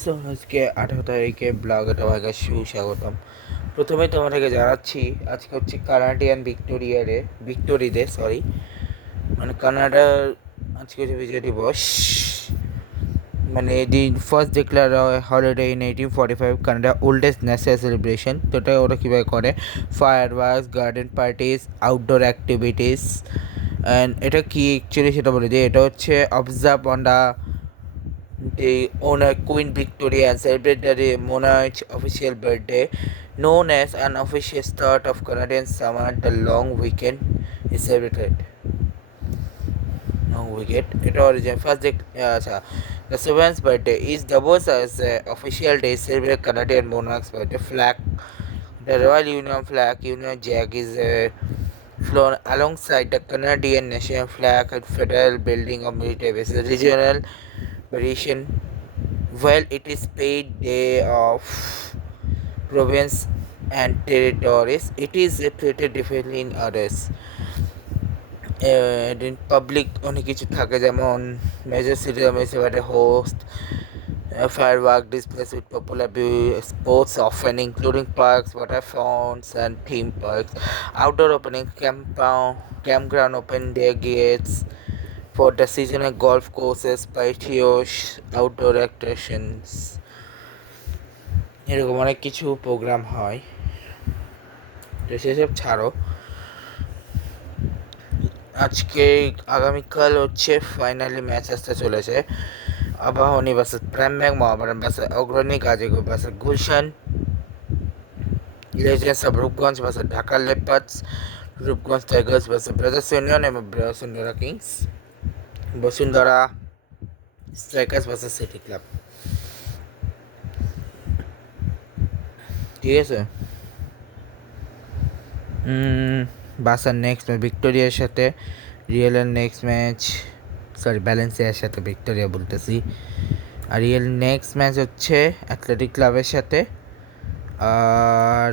So আজকে 18 তারিখে ব্লগে তোমাকে সুস্বাগতম। প্রথমে তোমাদেরকে জানাচ্ছি আজকে হচ্ছে কানাডিয়ান ভিক্টোরি ডে, মানে কানাডার আজকে হচ্ছে বিজয় দিবস। মানে দিন first declare holiday in 1845, Canada oldest national celebration. তো এটা ওরা কীভাবে করে? Fire works, garden parties, outdoor activities. And এটা কি অ্যাকচুয়ালি সেটা বলে দিই। এটা হচ্ছে observe on the honor Queen Victoria and celebrate the monarch's official birthday, known as an official start of Canadian summer. The long weekend is celebrated. Long weekend. It origin first day. The seventh birthday is doubles as official day celebrate Canadian monarch's birthday. Flag. The Royal Union flag, Union Jack, is flown alongside the Canadian national flag at federal building of military bases. Regional variation. While it is paid day of province and territories, it is treated differently in others. In public অনেক কিছু থাকে, যেমন major city municipality host firework displays with popular sports often including parks, water fountains and theme parks. Outdoor opening campground open their gates for the seasonal golf courses, patios, outdoor attractions. এরকম অনেক কিছু programme হয়, তো সেসব ছাড়ো। আজকে আগামীকাল হচ্ছে ফাইনালি ম্যাচ আসতে চলেছে। Abahani versus prime bank, Mohammedan versus Agrani, Gazipur versus Gulshan, legends of Rupganj versus Dhaka leopards, Rupganj tigers versus brothers union এবং Bashundhara kings, Bashundhara strikers versus city club. ঠিক আছে। বাসার নেক্সট ম্যাচ ভিক্টোরিয়ার সাথে, রিয়েলের নেক্সট ম্যাচ ব্যালেন্সিয়ার সাথে, ভিক্টোরিয়া বলতেছি। আর রিয়েল নেক্সট ম্যাচ হচ্ছে অ্যাথলেটিক ক্লাবের সাথে। আর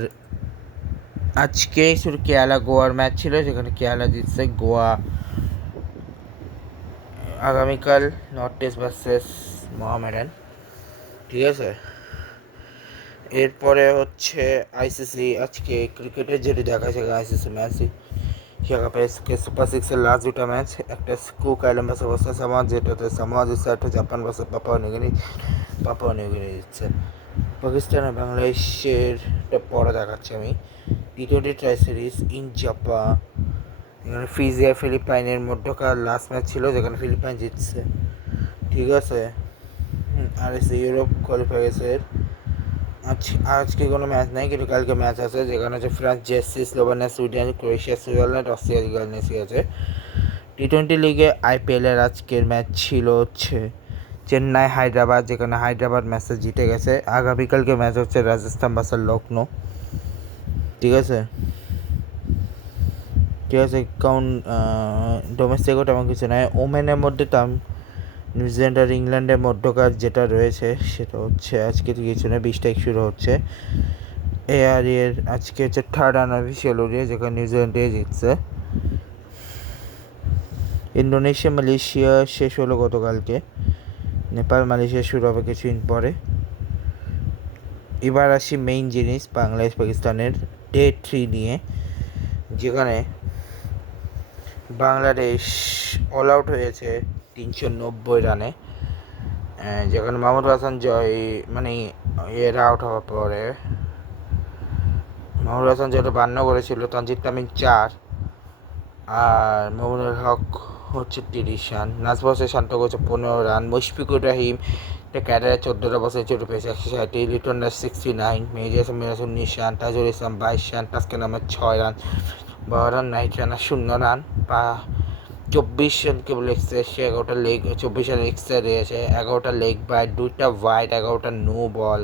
আজকে শুধু কেরালা গোয়ার ম্যাচ ছিল, যেখানে কেরালা জিতছে। গোয়া আগামীকাল নর্থ ইস্ট ভার্সেস মোহামেডান। ঠিক আছে। এরপরে হচ্ছে আইসিসি, আজকে ক্রিকেটের যেটি দেখা যায় আইসিসি ম্যাচই সুপার সিক্সের লাস্ট দুটা ম্যাচ। একটা cook island versus western Samoa, যেটাতে সামোয়া জিতছে। একটা জাপান ভার্সেস পাপুয়া নিউগিনি জিতছে। পাকিস্তান আর বাংলাদেশের পরে দেখাচ্ছি আমি। টি-20 ট্রাই সিরিজ ইন জাপান, এখানে ফিজি আর ফিলিপাইনের মধ্যকার লাস্ট ম্যাচ ছিল, যেখানে ফিলিপাইন জিতছে। ঠিক আছে। আর এসে ইউরোপ কোয়ালিফায়ার্সের আজকে কোনো ম্যাচ নেই, কিন্তু কালকে ম্যাচ আছে, যেখানে হচ্ছে France Jersey, Slovenia Sweden, Croatia Switzerland, Austria Guernsey আছে। টি-20 লিগে আইপিএলের আজকের ম্যাচ ছিল হচ্ছে চেন্নাই হায়দ্রাবাদ, যেখানে হায়দ্রাবাদ ম্যাচে জিতে গেছে। আগামীকালকে ম্যাচ হচ্ছে রাজস্থান ভার্সেস লখনৌ। ঠিক আছে। কারণ ডোমেস্টিক তেমন কিছু নয়। ওমেনের মধ্যে নিউজিল্যান্ড আর ইংল্যান্ডের মধ্যকার যেটা রয়েছে সেটা হচ্ছে আজকে কিছু নয়, 20 তারিখ শুরু হচ্ছে। এর আজকে হচ্ছে থার্ড আনঅফিসিয়াল ওডিআই, যেখানে নিউজিল্যান্ডে জিতছে। ইন্দোনেশিয়া মালয়েশিয়া শেষ হলো গতকালকে। নেপাল মালয়েশিয়া শুরু হবে কিছুদিন পরে। এবার আসি মেইন জিনিস, বাংলাদেশ পাকিস্তানের ডে 3 নিয়ে, যেখানে বাংলাদেশ অল আউট হয়েছে 390 রানে। যেখানে মাহমুদ হাসান আউট হওয়ার পরে মাহমুদ হাসান যেহেতু 52 করেছিল, তানজিদ তামিম 4, আর মামুনুল হক হচ্ছে 30 রান। নাজমুল হোসেন শান্ত করেছে 15 রান। মুশফিকুর রহিম ক্যারিয়ারে 14টা বছর চোটে পেয়েছে 160, Liton Das 69, Mehedi Hasan Miraz 19 run, Taijul Islam 22 run, Taskin Ahmed 6 run, বাহারান নাইট রানার 0 রান, 24 রান কেবল এক্সট্রা এসছে। 11টা লেগ, 24 রান এক্সট্রা দিয়েছে, 11টা লেগ বাইট, 2টা ওয়াইড, 11টা নো বল।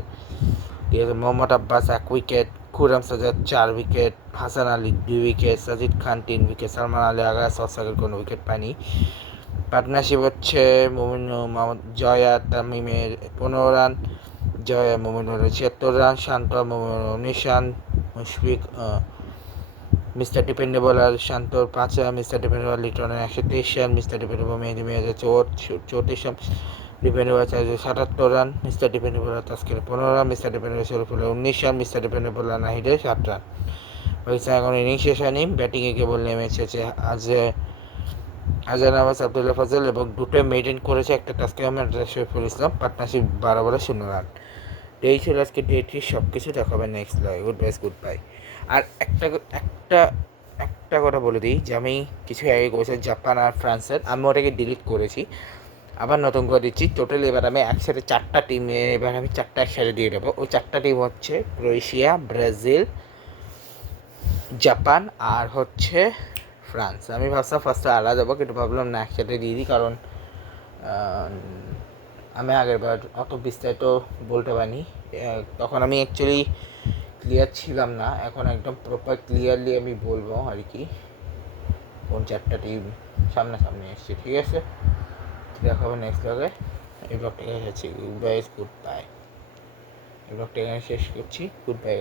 ঠিক আছে। Mohammad Abbas 1 wicket, Khurram Shahzad 4 wicket, Hasan Ali 2 wicket, Sajid Khan 3 wicket, Salman Ali Agha সাকির কোনো উইকেট পায়নি। পার্টনারশিপ হচ্ছে জয়া তামিমের 15 রান, জয়া Mominul 76 run, Shanto Mominul 19 run, Mushfiq mister dependable আর শান্তর 5 রান, মিস্টার ডিপেন্ডেবল লিটনের 123 রান, মিস্টার ডিপেন্ডেবল মেহেদী মিরাজের 34 রান, ডিপেন্ডেবল চার্জে ৭৭ রান, মিস্টার ডিপেন্ডেবল তাস্কিরে ১৫ রান, মিস্টার ডিপেন্ডেবল শরীফুল্লাহ ১৯ রান, মিস্টার ডিপেন্ডেবল নাহিদে ৭ রান। পাকিস্তান এখন ইনিংস শেষ হয়নি, ব্যাটিংয়ে কেবল নেমেছে আজহার নামাজ, আবদুল্লাহ ফজল এবং দুটো মেইডেন করেছে, একটা তাসকিন আহমেদ, শরীফুল ইসলাম, পার্টনারশিপ ১২ বলে ০ রান। এই ছিল আজকে ডে 3 সব কিছু। দেখা হবে নেক্সট লাইভ। Good bye. আর একটা একটা কথা বলে দিই যে আমি কিছু আগে করেছি জাপান আর ফ্রান্সের, আমি ওটাকে ডিলিট করেছি, আবার নতুন করে দিচ্ছি। টোটাল এবার আমি একসাথে 4টা টিম, এবার আমি 4টা একসাথে দিয়ে দেবো। ওই 4টা টিম হচ্ছে ক্রোয়েশিয়া, ব্রাজিল, জাপান আর হচ্ছে ফ্রান্স। আমি ভাবছিলাম ফার্স্টে আলাদা দেবো, কিন্তু ভাবলাম না একসাথে দিয়ে দিই, কারণ আমি আগেরবার অত বিস্তারিত বলতে পারিনি, তখন আমি অ্যাকচুয়ালি ক্লিয়ার ছিলাম না। এখন একদম প্রপার ক্লিয়ারলি আমি বলবো আর কি কোন 4টা টিম সামনাসামনি এসছে। ঠিক আছে, দেখা হবে নেক্সট ব্লগে। এই ব্লগটা এখানে শেষ করছি। Good bye. এই ব্লগটা এখানে শেষ করছি। Good bye.